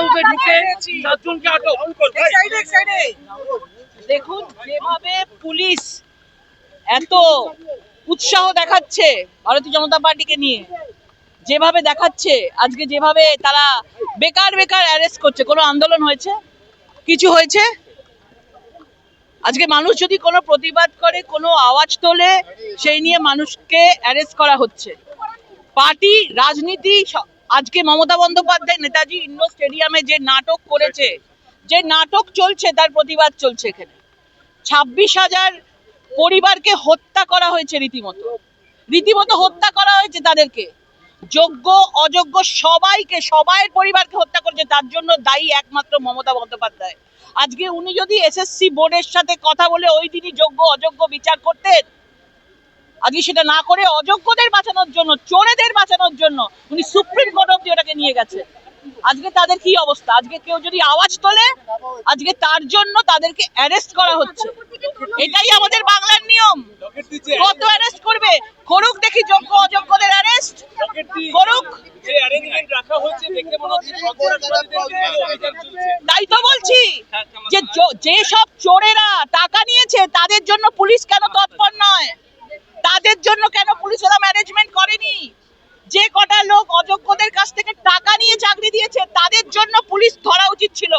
হাউসে ঢুকে চারজনকে আটক। দেখুন যেভাবে পুলিশ এত উৎসাহ দেখাচ্ছে ভারতীয় জনতা পার্টিকে নিয়ে যেভাবে দেখাচ্ছে আজকে যেভাবে তারা বেকার বেকার অ্যারেস্ট করছে। কোনো আন্দোলন হয়েছে? কিছু হয়েছে? আজকে মানুষ যদি কোনো প্রতিবাদ করে কোনো আওয়াজ তোলে সেই নিয়ে মানুষকে অ্যারেস্ট করা হচ্ছে। পার্টি রাজনীতি আজকে মমতা বন্দ্যোপাধ্যায় নেতাজি ইন্ডোর স্টেডিয়ামে যে নাটক করেছে, যে নাটক চলছে, তার প্রতিবাদ চলছে এখানে। ছাব্বিশ হাজার পরিবারকে হত্যা করা হয়েছে রীতিমতো। রীতিমতো হত্যা করা হয়েছে তাদেরকে। যোগ্য, অযোগ্য সবাইকে, সবাইয়ের পরিবারকে হত্যা করেছে, তার জন্য দায়ী একমাত্র মমতা বন্দ্যোপাধ্যায়। আজকে উনি যদি এসএসসি বোর্ডের সাথে কথা বলে ওই দিনই যোগ্য, অযোগ্য বিচার করতেন আজকে সেটা না করে অযোগ্যদের বাঁচানোর জন্য, চোরেদের বাঁচানোর জন্য উনি সুপ্রিম কোর্ট অব্দি ওটাকে নিয়ে গেছে। আজকে তাদের কি অবস্থা? আজকে কেউ যদি আওয়াজ তোলে, আজকে তার জন্য তাদেরকে অ্যারেস্ট করা হচ্ছে। এটাই আমাদের বাংলার নিয়ম। কত অ্যারেস্ট করবে? করুক দেখি যোগ্য, অযোগ্যদের অ্যারেস্ট করুক। তাই তো বলছি যে যেসব চোরেরা টাকা নিয়েছে, তাদের জন্য পুলিশ কেন তৎপর নয়? তাদের জন্য কেন পুলিশ ওরা ম্যানেজমেন্ট করেনি? যে কটা লোক অযোগ্যদের কাছ থেকে টাকা নিয়ে চাকরি দিয়েছে, তাদের জন্য পুলিশ ধরা উচিত ছিল।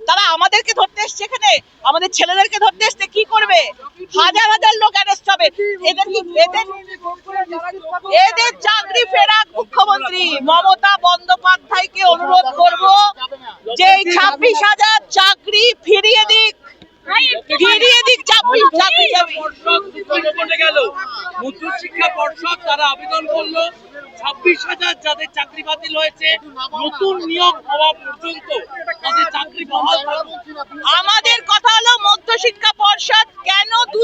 তারা আমাদেরকে ধরতে এসছে এখানে। আমাদের ছেলেদেরকে ধরতে এসছে, কি করবে? হাজার হাজার লোক অ্যারেস্ট হবে। এদের এদের চাকরি ফেরাক, মুখ্যমন্ত্রী। মমতা বন্দ্যোপাধ্যায়কে অনুরোধ করব যে ছাব্বিশ হাজার চাকরি ফিরিয়ে দিক ফিরিয়ে দিক ছাব্বিশ চাকরি চাকরি পর্ষদ সুপ্রিমকোর্টে গেল উচ্চ শিক্ষা পর্ষদ তারা আবেদন করল, ছাব্বিশ হাজার যাদের চাকরি বাতিল হয়েছে, নতুন নিয়োগ হওয়া পর্যন্ত তাদের চাকরি বহাল আমাদের কথা হলো মধ্যশিক্ষা পর্ষদ কেন দুজনকে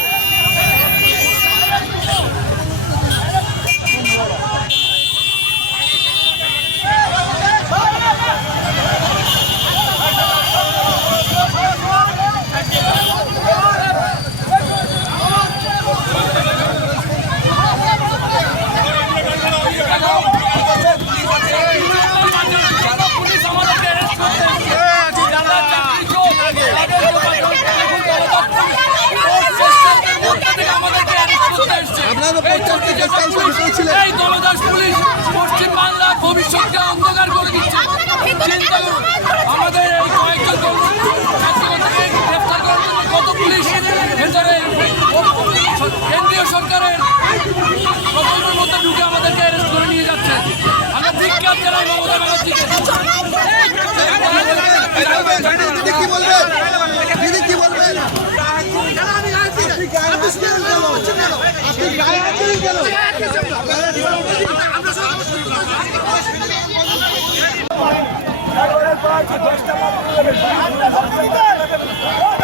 এই দলদাস পুলিশ পশ্চিম বাংলা ভবিষ্যৎকে অন্ধকার করে দিচ্ছে আমাদের কত পুলিশ ভেতরে কেন্দ্রীয় সরকারের প্রকল্পের মধ্যে ঢুকে আমাদেরকে অ্যারেস্ট নিয়ে যাচ্ছে আমরা ধিক্কার জানাই মমতা গায়ে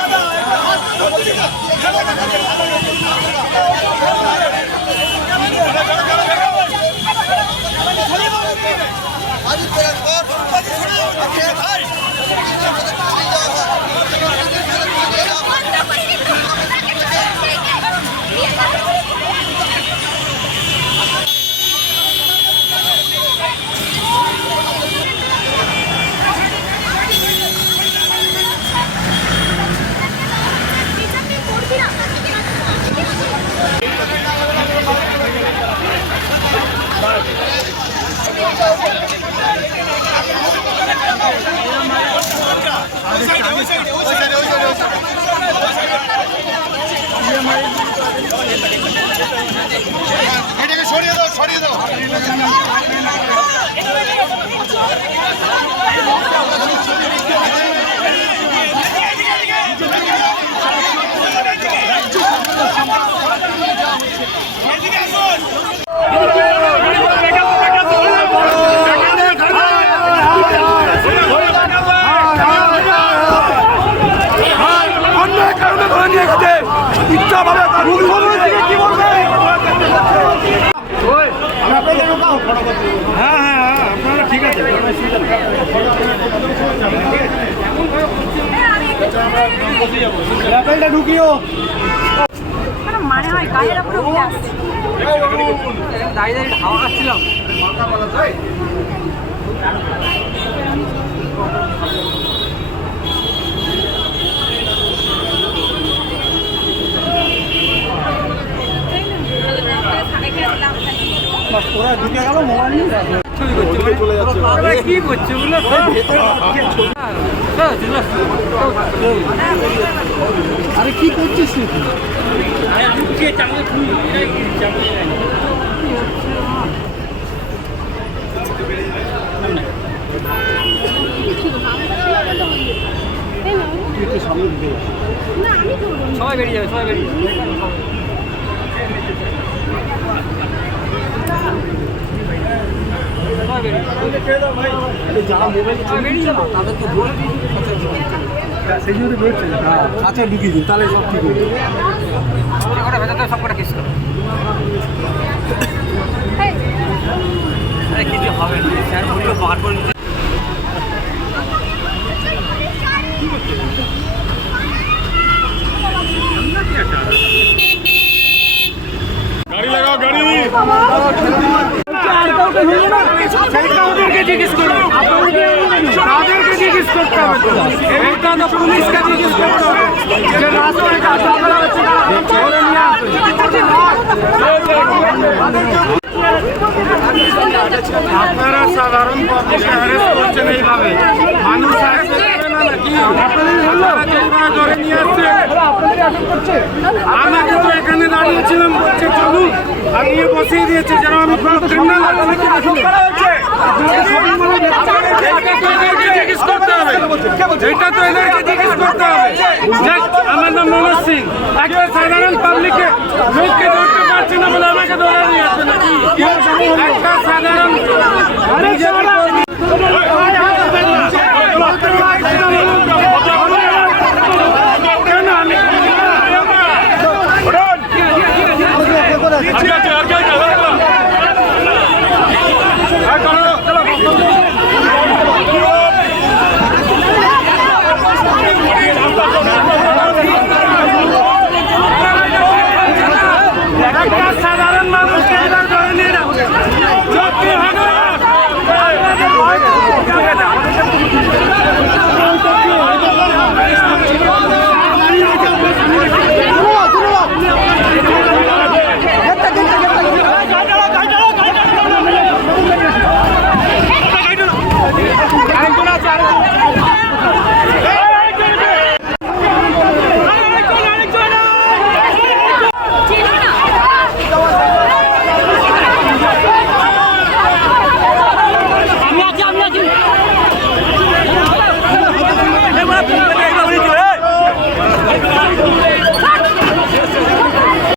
হ্যাঁ হ্যাঁ হ্যাঁ আপনারা ঠিক আছে। অ্যাপেলটা ঢুকিও। মানে হয় গায়ের উপরে উঠে আসছে। ওরা ঢুকে গেল মোবাইল নিয়ে চলে কি করছে আরে কি করছিস সবাই বেরিয়ে যাবে সবাই বেরিয়ে যাবে সবাই বেরিয়ে যাবে যারা মোবাইল তাদেরকে বলে সেই জন্য বেরোচ্ছে আচ্ছা ঢুকিয়ে দিন তাহলে সব ঠিক হবে কটা ভেতর সব কটা কিস কিছু হবে না স্যার বলল বার করে গাড়ি লাগাও গাড়ি সেইটা ওদেরকে জিজ্ঞেস করুন তাদেরকে হবে নিয়ে আপনারা সাধারণ করছেন এইভাবে মানুষ আপনারা ধরে নিয়ে আসছেন আমাকে তো এখানে দাঁড়িয়েছিলাম বলছে চলুন আর নিয়ে বসিয়ে দিয়েছে, যেন আমি ক্রিমিনাল এটা তো এদেরকে জিজ্ঞেস হবে। একটা সাধারণ পাবলিকে লোককে ধরতে পারছি না বলে আমাকে নিয়ে নাকি